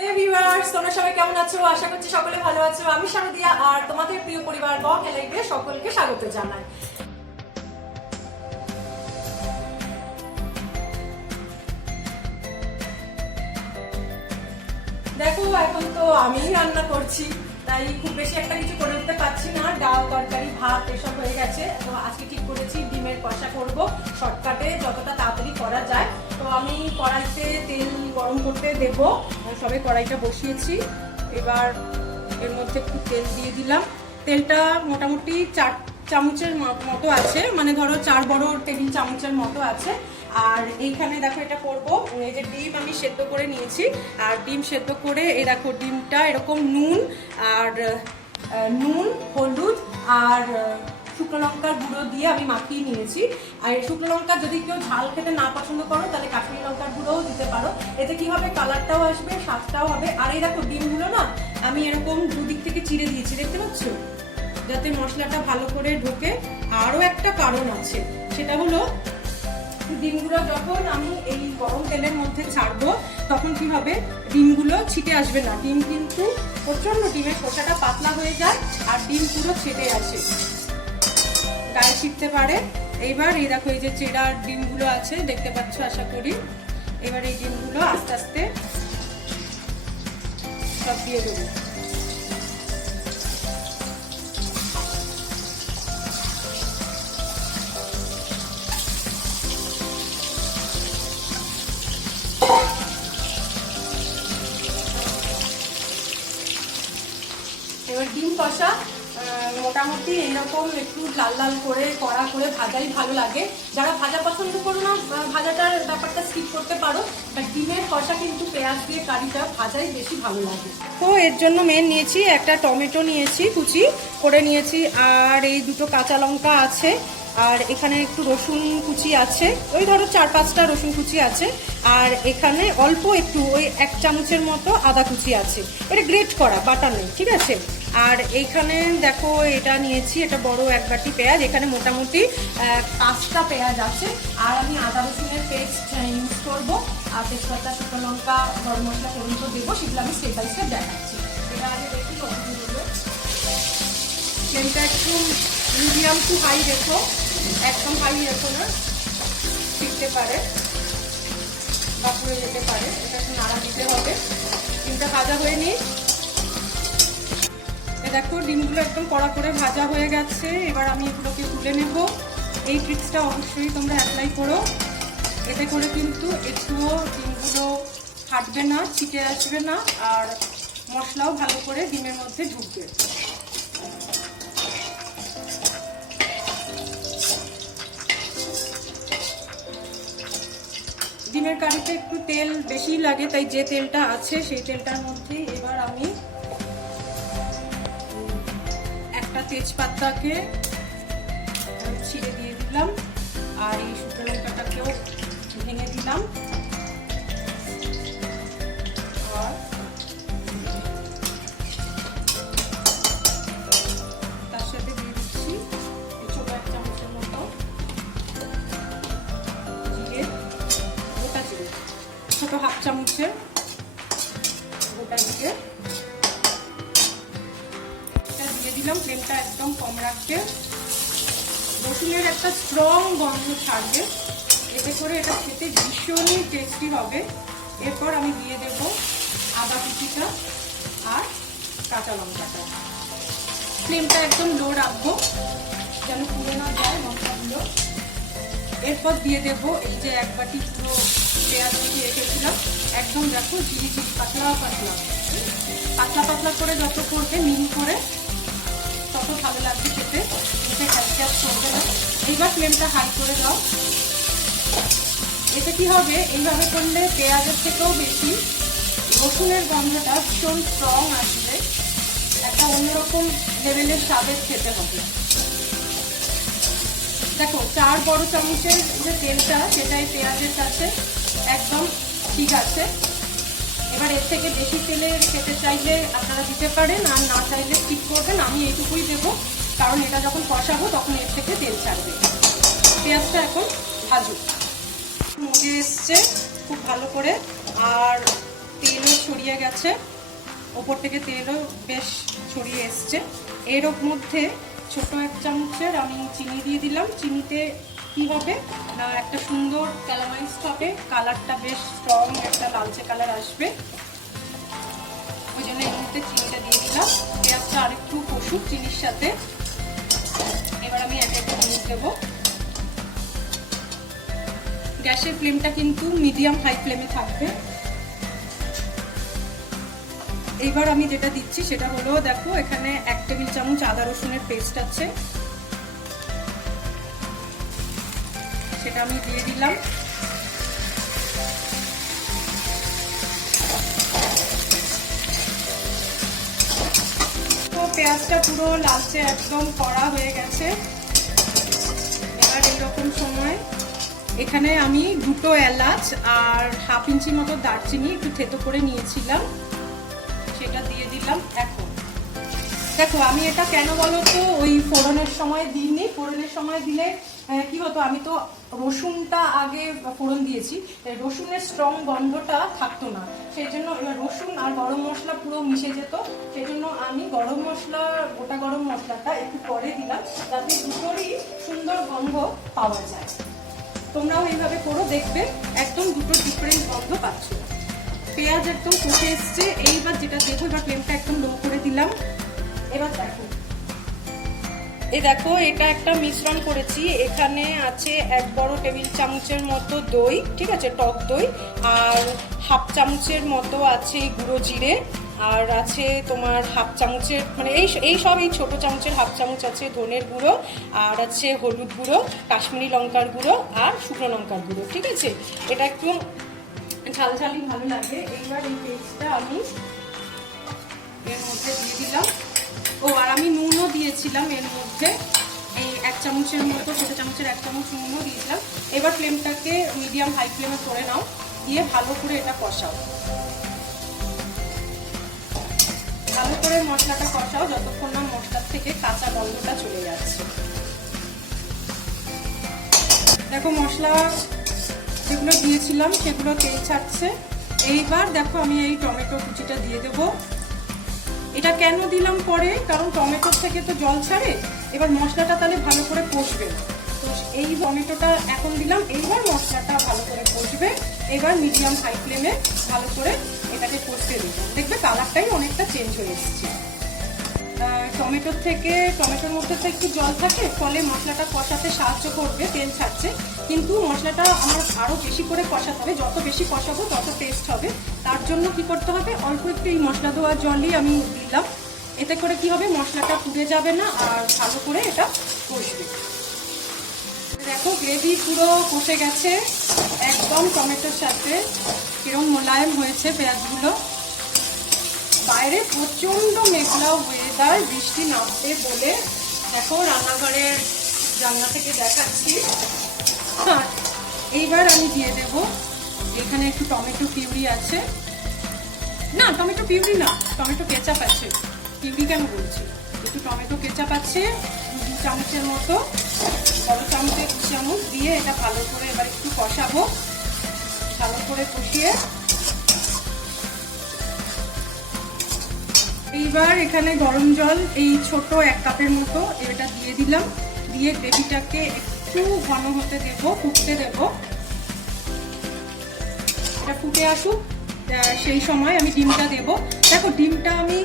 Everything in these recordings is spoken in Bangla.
হে ভিউয়ার্স, তোমরা সবাই কেমন আছো? আশা করছি সকলে ভালো আছো। আমি শারদিয়া আর তোমাদের প্রিয় পরিবার বক এলাইভে সকলকে স্বাগত জানাই। দেখো, এখন তো আমি রান্না করছি, তাই খুব বেশি একটা কিছু করে উঠতে পারছি না। ডাল, তরকারি, ভাত এসব হয়ে গেছে। তো আজকে ঠিক করেছি ডিমের কষা করব, শর্টকাটে যতটা তাড়াতাড়ি করা যায়। তো আমি কড়াইতে তেল গরম করতে দেব, সবে কড়াইটা বসিয়েছি। এবার এর মধ্যে একটু তেল দিয়ে দিলাম। তেলটা মোটামুটি 4 চামচের মতো আছে, মানে ধরো 4 বড় টেবিল চামচের মতো আছে। আর এইখানে দেখো এটা করবো, এই যে ডিম আমি সেদ্ধ করে নিয়েছি। আর ডিম সেদ্ধ করে এই দেখো ডিমটা এরকম নুন, হলুদ আর শুকনো লঙ্কার গুঁড়ো দিয়ে আমি মাখিয়ে নিয়েছি। আর শুকনো লঙ্কা যদি কেউ ঝাল খেতে না পছন্দ করো তাহলে কাশ্মীরি লঙ্কার গুঁড়োও দিতে পারো। এতে কি হবে, কালারটাও আসবে, স্বাদটাও হবে। আর এই দেখো ডিমগুলো না আমি এরকম দুদিক থেকে চিড়ে দিয়েছি, দেখতে পাচ্ছ, যাতে মশলাটা ভালো করে ঢোকে। আরও একটা কারণ আছে, সেটা হলো ডিমগুলো যখন আমি এই গরম তেলের মধ্যে ছাড়বো তখন কি হবে, ডিমগুলো ছিটে আসবে না। ডিম কিন্তু প্রচন্ড, ডিমের খোসাটা পাতলা হয়ে যায় আর ডিম পুরো ছেটে আসে, গায়ে ছিটতে পারে। এইবার এই দেখো এই যে চেরা ডিমগুলো আছে, দেখতে পাচ্ছ আশা করি। এবার এই ডিমগুলো আস্তে আস্তে সব দিয়ে দেবো। এবার ডিম কষা মোটামুটি এইরকম একটু লাল লাল করে কড়া করে ভাজাই ভালো লাগে। যারা ভাজা পছন্দ করো না, ভাজাটার ব্যাপারটা স্কিপ করতে পারো। বাট ডিমের কষা কিন্তু পেঁয়াজ দিয়ে কারিটা ভাজাই বেশি ভালো লাগে। তো এর জন্য মেন নিয়েছি একটা টমেটো, নিয়েছি কুচি করে নিয়েছি, আর এই দুটো কাঁচা লঙ্কা আছে, আর এখানে একটু রসুন কুচি আছে, ওই ধরো 4-5টা রসুন কুচি আছে। আর এখানে অল্প একটু ওই 1 চামচের মতো আদা কুচি আছে, এটা গ্রেট করা, বাটা নেই, ঠিক আছে। আর এইখানে দেখো এটা নিয়েছি, এটা বড় 1 বাটি পেঁয়াজ, এখানে মোটামুটি 5টা পেঁয়াজ আছে। আর আমি আদা রসুনের পেস্ট ইউজ করবো, আর তেজপাতা, শুকনো লঙ্কা, গরম মশলা পর্যন্ত দেবো, সেগুলো আমি স্টেপ বাই স্টেপ দেখাচ্ছি। এটা আগে দেখি কতগুলো। ফ্লেমটা একটু মিডিয়াম টু হাই রেখো, একদম হাই রেখো না, শিখতে পারে বা পুড়ে যেতে পারে। এটা একটু নাড়া দিতে হবে। ডিমটা ভাজা হয়ে নি, দেখো ডিমগুলো একদম কড়া করে ভাজা হয়ে গেছে। এবার আমি এগুলোকে তুলে নেব। এই ট্রিক্সটা অবশ্যই তোমরা অ্যাপ্লাই করো, এতে করে কিন্তু একটুও ডিমগুলো ফাটবে না, ছিটে আসবে না, আর মশলাও ভালো করে ডিমের মধ্যে ঢুকবে। ডিমের কারিতে একটু তেল বেশি লাগে, তাই যে তেলটা আছে সেই তেলটার মধ্যে এবার আমি একটা তেজপাতাকে ছিঁড়ে দিয়ে দিলাম, আর এই শুকনো লঙ্কাটাকেও ভেঙে দিলাম। আর তার সাথে দিয়ে দিচ্ছি ছোট 1 চামচের মতো জিরে, গোটা জিরে, ছোট 1/2 চামচের গোটা জিরে দিয়ে দিলাম। ফ্লেমটা একদম কম রাখবে। রসুনের একটা স্ট্রং গন্ধ ছাড়বে, এতে করে এটা খেতে ভীষণই টেস্টি হবে। এরপর আমি দিয়ে দেব আদা কুচিটা আর কাঁচা লঙ্কাটা। ফ্লেমটা একদম লো রাখবো যেন পুড়ে না যায় মশলাগুলো। এরপর দিয়ে দেব এই যে 1 বাটি পুরো পেঁয়াজ কুচি রেখেছিলাম, একদম দেখো ঝিরি ঝিরি পাতলা পাতলা পাতলা পাতলা করে যত করবে, মিহি করে, তত ভালো লাগবে খেতে, মুখে ক্যাচ করবে না। এইবার ফ্লেমটা হাই করে দাও। এতে কি হবে, এইভাবে করলে পেঁয়াজের থেকেও বেশি রসুনের গন্ধটা ভীষণ স্ট্রং আসবে, একটা অন্যরকম লেভেলের স্বাদের খেতে হবে। দেখো 4 বড় চামচের যে তেলটা, সেটাই পেঁয়াজের কাছে একদম ঠিক আছে। এবার এর থেকে বেশি তেলে খেতে চাইলে আপনারা দিতে পারেন, আর না চাইলে স্কিপ করবেন। আমি এইটুকুই দেবো, কারণ এটা যখন কষাবো তখন এর থেকে তেল ছাড়বে। পেঁয়াজটা এখন ভাজুক, মজে এসছে খুব ভালো করে। আর তেলও ছড়িয়ে গেছে, ওপর থেকে তেলও বেশ ছড়িয়ে এসছে। এর মধ্যে ছোট 1 চামচের আমি চিনি দিয়ে দিলাম। চিনিতে কি হবে না, একটা সুন্দর ক্যারামেলাইজ হবে, কালারটা বেশ স্ট্রং একটা লালচে কালার আসবে, ওই জন্য এর মধ্যে চিনিটা দিয়ে দিলাম। পেঁয়াজটা আরেকটু কষুক চিনির সাথে। এবার আমি একে একে জিনিস দেবো। গ্যাসের ফ্লেমটা কিন্তু মিডিয়াম হাই ফ্লেমে থাকবে। এইবার আমি যেটা দিচ্ছি সেটা হলো, দেখো এখানে 1 টেবিল চামচ আদা রসুনের পেস্ট আছে, সেটা আমি দিয়ে দিলাম। তো পেঁয়াজটা পুরো লালচে একদম কড়া হয়ে গেছে। এবার এইরকম সময় এখানে আমি 2 এলাচ আর 1/2 ইঞ্চি মতো দারচিনি একটু থেতো করে নিয়েছিলাম, সেটা দিয়ে দিলাম। এখন দেখো আমি এটা কেন বলো তো ওই ফোড়নের সময় দিইনি। ফোড়নের সময় দিলে কি হতো, আমি তো রসুনটা আগে ফোড়ন দিয়েছি, রসুনের স্ট্রং গন্ধটা থাকতো না, সেই জন্য রসুন আর গরম মশলা পুরো মিশে যেত। সেই জন্য আমি গরম মশলা, গোটা গরম মশলাটা একটু পরে দিলাম, যাতে দুটোরই সুন্দর গন্ধ পাওয়া যায়। তোমরাও এইভাবে করো, দেখবে একদম দুটো ডিফারেন্ট গন্ধ পাচ্ছ। পেঁয়াজ একদম কষে এসছে। এইবার যেটা দেখো, এবার ফ্লেমটা একদম লো করে দিলাম। এবার দেখো, এই দেখো এটা একটা মিশ্রণ করেছি। এখানে আছে 1 বড় টেবিল চামচের মতো দই, ঠিক আছে, টক দই, আর 1/2 চামচের মতো আছে গুঁড়ো জিরে, আর আছে তোমার 1/2 চামচের মানে এই সব এই ছোট চামচের 1/2 চামচ আছে ধনের গুঁড়ো, আর আছে হলুদ গুঁড়ো, কাশ্মীরি লঙ্কার গুঁড়ো আর শুকনো লঙ্কার গুঁড়ো, ঠিক আছে। এটা একটু ঝালঝালি ভালো লাগে। এইবার এই পেস্টটা আমি এর মধ্যে দিয়ে দিলাম। ও আর আমি নুনও দিয়েছিলাম এর মধ্যে, এই 1 চামচের মতো, ছোটো চামচের 1 চামচ নুনও দিয়েছিলাম। এবার ফ্লেমটাকে মিডিয়াম হাই ফ্লেমে করে নাও, দিয়ে ভালো করে এটা কষাও, ভালো করে মশলাটা কষাও যতক্ষণ না মশলার থেকে কাঁচা গন্ধটা চলে যাচ্ছে। দেখো মশলা যেগুলো দিয়েছিলাম সেগুলো তেল ছাড়ছে। এইবার দেখো আমি এই টমেটো কুচিটা দিয়ে দেবো। এটা কেন দিলাম পরে, কারণ টমেটোর থেকে তো জল ছাড়ে, এবার মশলাটা তাহলে ভালো করে কষবে। তো এই টমেটোটা এখন দিলাম, এইবার মশলাটা ভালো করে কষবে। এবার মিডিয়াম হাই ফ্লেমে ভালো করে এটাকে কষতে দিলাম, দেখবে কালারটাই অনেকটা চেঞ্জ হয়ে এসেছে। টমেটোর মধ্যে তো একটু জল থাকে, ফলে মশলাটা কষাতে সাহায্য করবে, তেল ছাড়ছে। কিন্তু মশলাটা আমার আরও বেশি করে কষাতে হবে, যত বেশি কষাবো তত টেস্ট হবে। তার জন্য কি করতে হবে, অল্প একটু এই মশলা দেওয়া জলই আমি দিলাম। এতে করে কি হবে, মশলাটা পুড়ে যাবে না আর ভালো করে এটা কষবে। দেখো গ্রেভি পুরো কষে গেছে একদম টমেটোর সাথে, কিরম মোলায়েম হয়েছে পেঁয়াজগুলো। বাইরে প্রচন্ড মেঘলা ওয়েদার, বৃষ্টি নামবে বলে দেখো রান্নাঘরের জানলা থেকে দেখাচ্ছি। এইবার আমি দিয়ে দেব, এখানে একটু টমেটো পিউরি আছে, না টমেটো পিউরি না, টমেটো কেচাপ আছে, পিউরি কেন বলছি, একটু টমেটো কেচাপ আছে 2 চামচের মতো, বড় চামচে 2 চামচ দিয়ে এটা ভালো করে এবার একটু কষাবো। ভালো করে কষিয়ে এইবার এখানে গরম জল এই ছোট 1 কাপের মতো এটা দিয়ে দিলাম, দিয়ে গ্রেভিটাকে একটু ঘন হতে দেব, ফুটতে দেব। এটা ফুটে আসুক, সেই সময় আমি ডিমটা দেব। দেখো ডিমটা আমি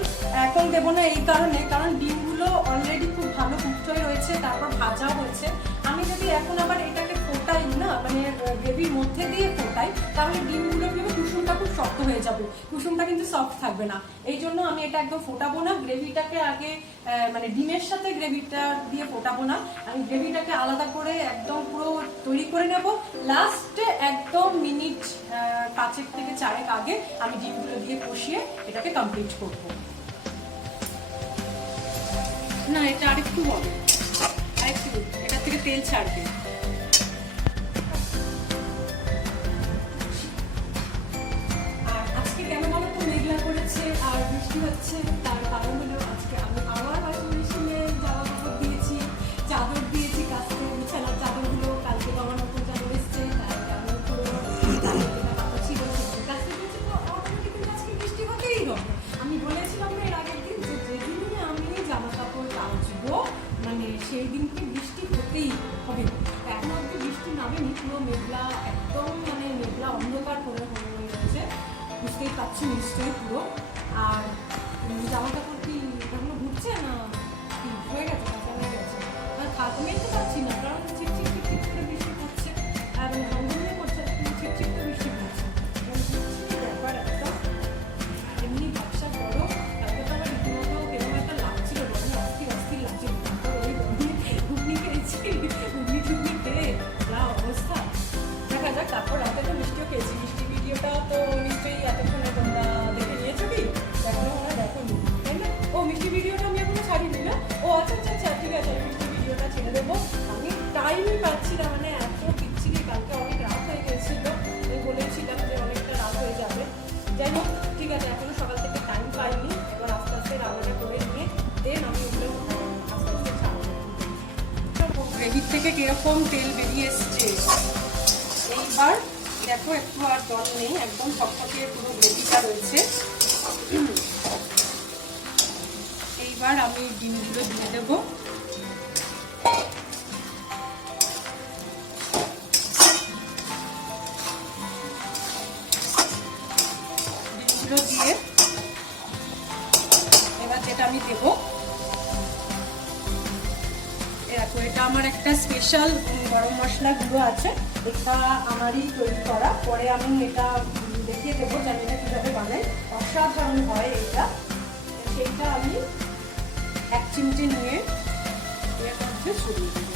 এখন দেবো না এই কারণে, কারণ ডিমগুলো অলরেডি খুব ভালো কুকড হয়ে রয়েছে, তারপর ভাজা হয়েছে। আমি যদি এখন আবার এটাকে ফোটাই না, মানে গ্রেভির মধ্যে দিয়ে ফোটাই, তাহলে ডিমগুলো কিন্তু কুসুমটা খুব শক্ত হয়ে যাবে, কুসুমটা কিন্তু সফট থাকবে না। এই জন্য আমি এটা একদম ফোটাবো না, গ্রেভিটাকে আগে মানে ডিমের সাথে গ্রেভিটা দিয়ে ফোটাবো না, আমি গ্রেভিটাকে আলাদা করে একদম পুরো তৈরি করে নেব। লাস্টে একদম মিনিট 5 থেকে 4 আগে আমি ডিমগুলো দিয়ে কষিয়ে এটাকে কমপ্লিট করবো। না এটা আরেকটু হবে, আরেকটু এটা থেকে তেল ছাড়বে। আর আজকে কেন বলো তো মেঘলা করেছে আর বৃষ্টি হচ্ছে, তার কারণ হলো আজকে আমি আবার ওয়াশিং মেশিনে জামা কাপড় দিয়েছি, চাদর দিয়েছি, কাচতে বিছানার চাদরগুলো কালকে আমার নতুন চাদর এসছে, তাই আমি পুরো কাপড় ছিল কাচতে দিয়েছি, তো অটোমেটিক্যালি পাচ্ছি নিশ্চয়ই পুরো। আর জামা কাপড় কি এখনো ঘুরছে না কি হয়ে গেছে, কাঁচা হয়ে গেছে? আর খাতা মেলতে পারছি না, কারণ ছিটছিট ছিটছিট করে বৃষ্টি পড়ছে, আর ঝমঝমিয়ে পড়ছে, ছিটছিট করে বৃষ্টি পড়ছে। ব্যাপার একটা এমনি ব্যবসা বড়, তাকে তো আমার রীতিমতো কেরম একটা লাগছিল, গরমে অস্থির অস্থির লাগছিল। তারপর ওই ঘুগনি খেয়েছি, ঘুগনি টুগনি খেয়ে যা অবস্থা। দেখা যাক, তারপর রাতে তো মিষ্টিও খেয়েছি। মিষ্টি ভিডিওটা তো নিশ্চয়ই এতক্ষণে তোমরা দেখে নিয়েছো কি? এখনো মনে হয় দেখোনি, তাই না? ও মিষ্টি ভিডিওটা আমি এখনো ছাড়িনি না? ও আচ্ছা আচ্ছা আচ্ছা, ঠিক আছে, আমি মিষ্টি ভিডিওটা ছেড়ে দেবো। আমি টাইমই পাচ্ছি না, মানে এত বিচ্ছিরি, কালকে অনেক রাত হয়ে গেছিলো। আমি বলেছিলাম যে অনেকটা রাত হয়ে যাবে। যাই হোক, ঠিক আছে, এখনো সকাল থেকে টাইম পাইনি। এবার আস্তে আস্তে রান্নাটা করে নিয়ে দেন আমি ওগুলো আস্তে আস্তে ছাড়বো। গ্রেভির থেকে কিরকম তেল বেরিয়ে এসছে। এইবার দেখো, একটু আর জল নেই, একদম ফকফকে পুরো গ্রেভিটা রয়েছে। এইবার আমি ডিমগুলো দিয়ে দেবো। ডিমগুলো দিয়ে এবার যেটা আমি দেবো, দেখো এটা আমার একটা স্পেশাল গরম মশলা গুঁড়ো আছে, এটা আমারই তৈরি করা। পরে আমি এটা দেখিয়ে দেবো, জানি না কীভাবে বানাই, অসাধারণ হয় এটা। সেইটা আমি 1 চিমটে নিয়ে এর মধ্যে ছড়িয়ে দেব।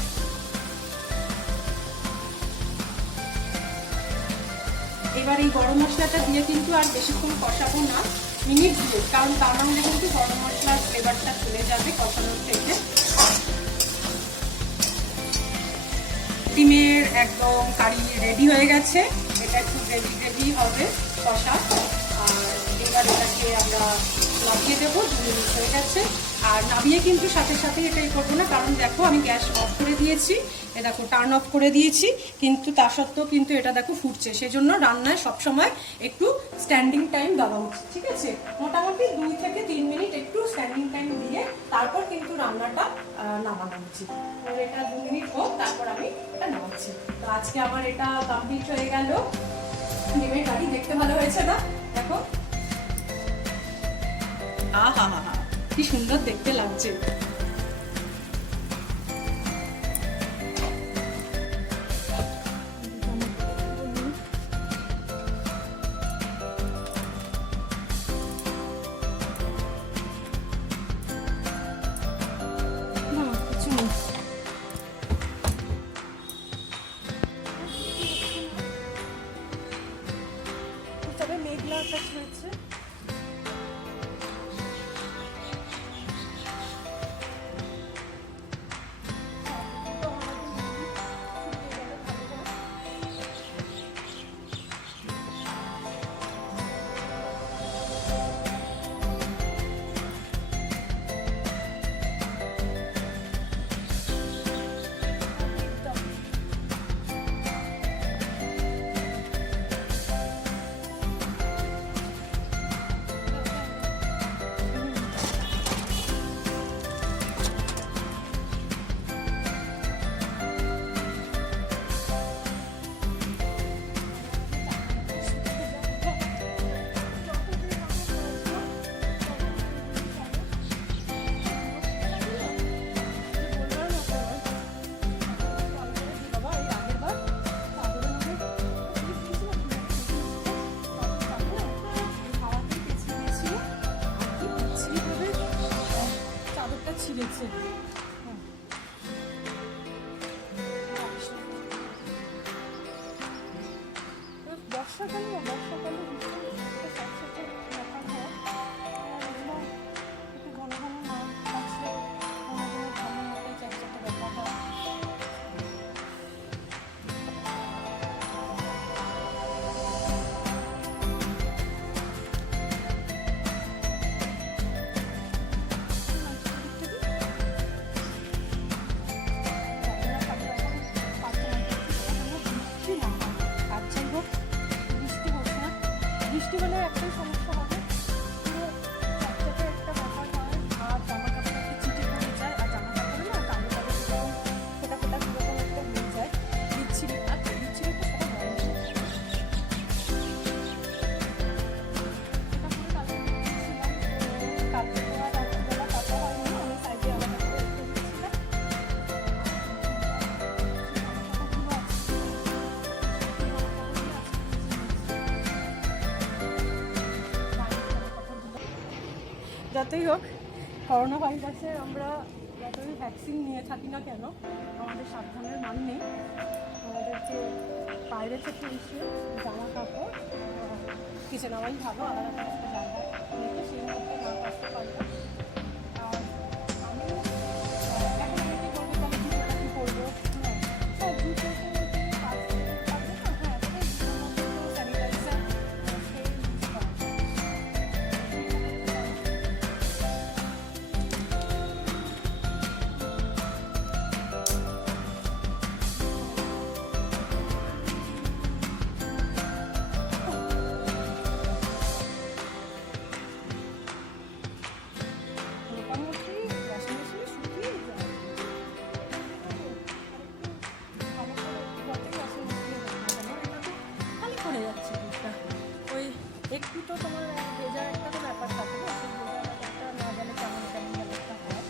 এবার এই গরম মশলাটা দিয়ে কিন্তু আর বেশিক্ষণ কষাবো না, মিনিট 2, কারণ তার নাহলে কিন্তু গরম মশলার ফ্লেভারটা চলে যাবে কষানোর থেকে। ডিমের একদম কারি রেডি হয়ে গেছে, এটা একটু গ্রেভি গ্রেভি হবে কষা। আর এবার এটাকে আমরা নামিয়ে দেবো, 2 মিনিট হয়ে গেছে। আর নামিয়ে কিন্তু সাথে সাথে এটাই করবো না, কারণ দেখো আমি গ্যাস অফ করে দিয়েছি, এ দেখো টার্ন অফ করে দিয়েছি, কিন্তু তা সত্ত্বেও কিন্তু এটা দেখো ফুটছে। সেজন্য রান্নায় সবসময় একটু স্ট্যান্ডিং টাইম দেওয়া উচিত, ঠিক আছে? মোটামুটি 2 থেকে 3 মিনিট একটু স্ট্যান্ডিং টাইম দিয়ে তারপর কিন্তু রান্নাটা নামানো উচিত। এটা 2 মিনিট হোক, তারপর আমি এটা নামাচ্ছি। তো আজকে আমার এটা কমপ্লিট হয়ে গেল। ডিমের কারি দেখতে ভালো হয়েছে না? দেখো, আহা হা হা, কি সুন্দর দেখতে লাগছে। তবে মেঘলা আকাশ হয়েছে। ছিঁড়েছে। বর্ষাকালে বর্ষাকালে একটু ঘন ঘন না আসলে চ্যাটচ্যাটে ব্যাপার হয়। বৃষ্টি হলে একটাই সমস্যা হবে, পুরো চ্যাটচ্যাটে একটা ব্যাপার হয়, আর জামা কাপড় একটু চিটে পড়ে যায়, আর জামা কাপড়ে না কালো কালো কীরকম ফোটা ফোটা কীরকম একটা হয়ে যায়, বিচ্ছিরি। আর বিচ্ছিরি তো সবাই গরম যতই হোক করোনা ভাইরাসের আমরা যতই ভ্যাকসিন নিয়ে থাকি না কেন আমাদের সাবধানের মান নেই। আমাদেরকে বাইরে থেকে এসে জামা কাপড় কিছু নেওয়াই ভালো, আলাদা একটা জায়গা রেখে সেই মধ্যে না আসতে পারবো। আর আমি এখন অনেকে বলবো তাহলে জুতোটা কী করবো, হ্যাঁ জুতো স্যানিটাইজার একটু তো তোমার ভেজার একটা তো ব্যাপার থাকে না, সেই ভেজার ব্যাপারটা না গেলে কেমন কেমন ব্যাপারটা হয়।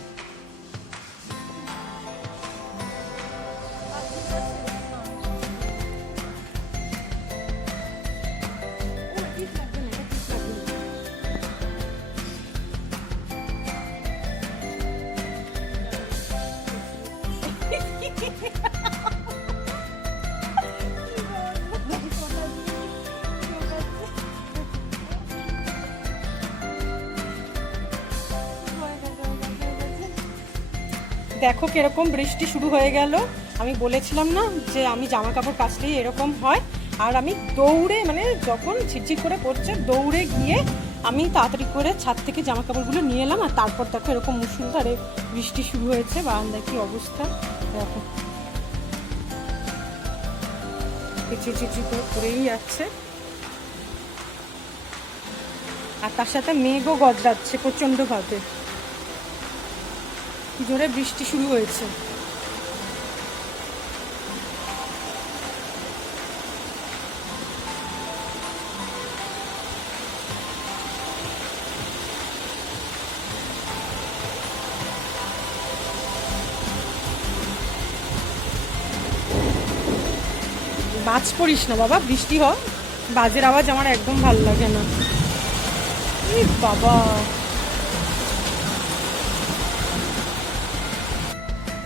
আর ঠিক আছে ঠিক লাগবে না, এটা ঠিক লাগবে না। দেখো কিরকম বৃষ্টি শুরু হয়ে গেল। আমি বলেছিলাম না যে আমি জামা কাপড় কাচলেই এরকম হয়, আর আমি দৌড়ে মানে যখন ঝিরঝির করে পড়ছে দৌড়ে গিয়ে আমি তাড়াতাড়ি করে ছাদ থেকে জামা কাপড়গুলো নিয়ে এলাম। আর তারপর দেখো এরকম মুষলধারে বৃষ্টি শুরু হয়েছে, বারান্দায় কি অবস্থা দেখো, ঝিরঝির করে পড়েই যাচ্ছে। আর তার সাথে মেঘও গজরাচ্ছে প্রচণ্ডভাবে, জোরে বৃষ্টি শুরু হয়েছে। বাজ পড়িস না বাবা, বৃষ্টি হয়, বাজের আওয়াজ আমার একদম ভালো লাগে না। বাবা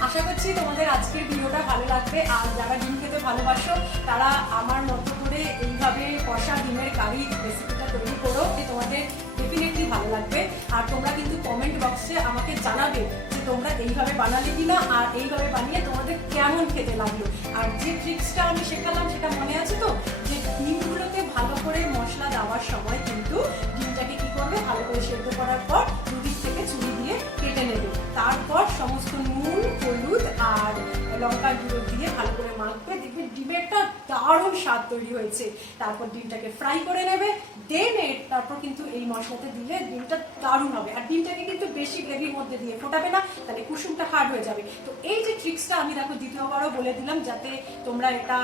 আশা করছি তোমাদের আজকের ভিডিওটা ভালো লাগবে। আর যারা ডিম খেতে ভালোবাসো তারা আমার মতো করে এইভাবে কষা ডিমের কারি রেসিপিটা তৈরি করো, তোমাদের ডেফিনেটলি ভালো লাগবে। আর তোমরা কিন্তু কমেন্ট বক্সে আমাকে জানাবে যে তোমরা এইভাবে বানালে কিনা, আর এইভাবে বানিয়ে তোমাদের কেমন খেতে লাগলো। আর যে ট্রিক্সটা আমি শেখালাম সেটা মনে আছে তো, যে ডিমগুলোতে ভালো করে মশলা দেওয়ার সময় কিন্তু ডিমটাকে কি করবে, ভালো করে সেদ্ধ করার পর দুদিক থেকে ছুরি দিয়ে কেটে নেবে, তারপর সমস্ত নুন হলুদ আর লঙ্কার গুঁড়ো দিয়ে ভালো করে মাখবে, দেখবে ডিমের একটা দারুণ স্বাদ তৈরি হয়েছে। তারপর ডিমটাকে ফ্রাই করে নেবে, দেন তারপর কিন্তু এই মশলাতে দিলে ডিমটা দারুণ হবে। আর ডিমটাকে কিন্তু বেশি গ্রেভির মধ্যে দিয়ে ফোটাবে না, তাহলে কুসুমটা হার্ড হয়ে যাবে। তো এই যে ট্রিক্সটা আমি দেখো দ্বিতীয়বারও বলে দিলাম, যাতে তোমরা এটা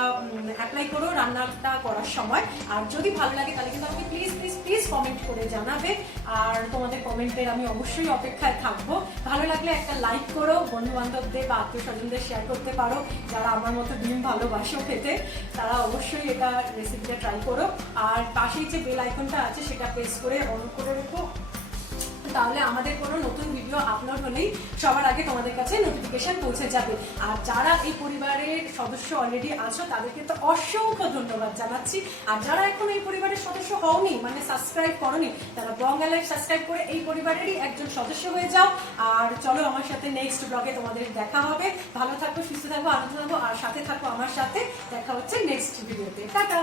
অ্যাপ্লাই করো রান্নাটা করার সময়। আর যদি ভালো লাগে তাহলে কিন্তু আমাকে প্লিজ প্লিজ প্লিজ কমেন্ট করে জানাবে। আর তোমাদের কমেন্টের আমি অবশ্যই অপেক্ষায় থাকবো। ভালো লাগলে একটা লাইক করো, বন্ধু বান্ধবদের বা আত্মীয় স্বজনদের শেয়ার করতে পারো। যারা আমার মতো ডিম ভালোবাসো খেতে তারা অবশ্যই এটা রেসিপিটা ট্রাই করো। আর পাশেই যে বেল আইকনটা আছে সেটা প্রেস করে অন করে রেখো, তাহলে আমাদের কোনো নতুন ভিডিও আপলোড হলেই সবার আগে তোমাদের কাছে নোটিফিকেশন পৌঁছে যাবে। আর যারা এই পরিবারের সদস্য অলরেডি আছো তাদেরকে তো অসংখ্য ধন্যবাদ জানাচ্ছি। আর যারা এখন এই পরিবারের সদস্য হওনি, মানে সাবস্ক্রাইব করোনি, তারা ব্লগ অ্যালার্ট সাবস্ক্রাইব করে এই পরিবারেরই একজন সদস্য হয়ে যাও। আর চলো আমার সাথে নেক্সট ব্লগে তোমাদের দেখা হবে। ভালো থাকো, সুস্থ থাকো, আনন্দ থাকো, আর সাথে থাকো আমার সাথে। দেখা হচ্ছে নেক্সট ভিডিওতে। টাটা।